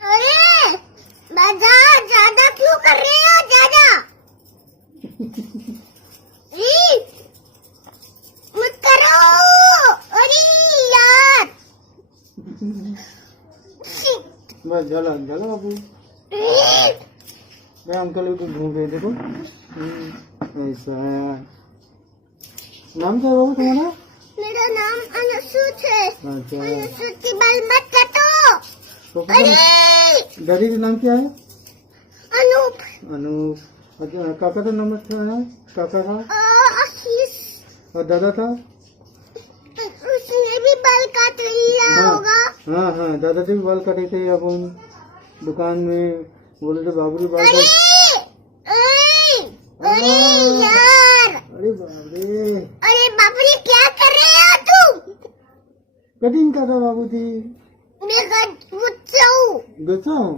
अरे दादा ज्यादा क्यों कर रहे हो ज्यादा? मत करो। अरे यार बस जला जला बाबू। मैं अंकल को ढूंढ रहे देखो। ऐसा नाम क्या है बाबू तुम्हारा? मेरा नाम अनुसूत है। अच्छा अनुसूत की बाल मत काटो। तो अरे दादी का नाम क्या है? अनूप। अनूप। अच्छा काका का नाम क्या है? काका का आशीष। और दादा था? उसने भी बाल काट लिया होगा। हाँ हाँ दादा जी भी बाल काटे थे अपन दुकान में बोले थे बाबू जी बाल अरे अरे यार अरे बाप रे अरे बाबरी क्या कर रहे हो तुम? कटिंग का था बाबू जी। मैं गुस्सा हूँ। गुस्सा हूँ?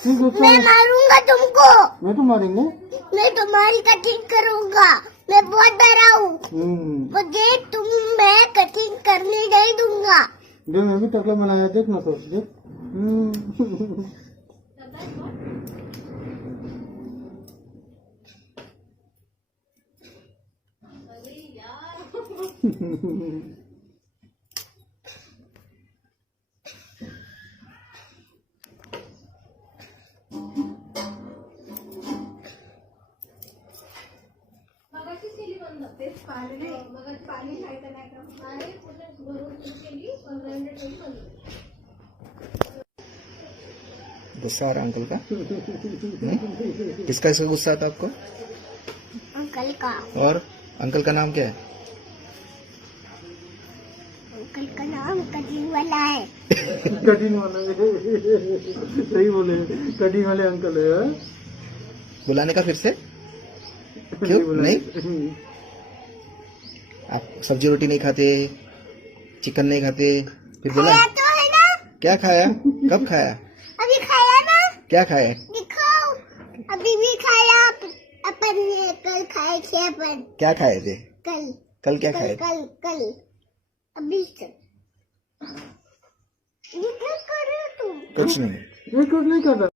क्यों गुस्सा? मैं मारूंगा तुमको। मैं तो मारेंगे। मैं तुम्हारी कटिंग करूंगा। मैं बहुत डरा हूँ। मुझे तुम मैं कटिंग करने नहीं दूंगा। जो मैं भी टकला बनाया देख ना तो देख। गुस्सा आ रहा अंकल का? किसका इसका गुस्सा आता आपको? अंकल का। और अंकल का नाम क्या है? अंकल का नाम कटिंग वाला है। कटिंग वाला है। सही बोले कटिंग वाले अंकल है। हाँ? बुलाने का फिर से? क्यों नहीं? आप सब्जी रोटी नहीं खाते, चिकन नहीं खाते, फिर बोला खाया तो है ना? क्या खाया? कब खाया? अभी खाया ना? क्या खाया? दिखाओ। अभी भी खाया। अपन ने कल खाए थे अपन। क्या खाए थे? कल कल क्या कल खाए? कल कल अभी से। ये क्या कर रहे हो तुम? कुछ नहीं। ये कुछ नहीं कर रहा।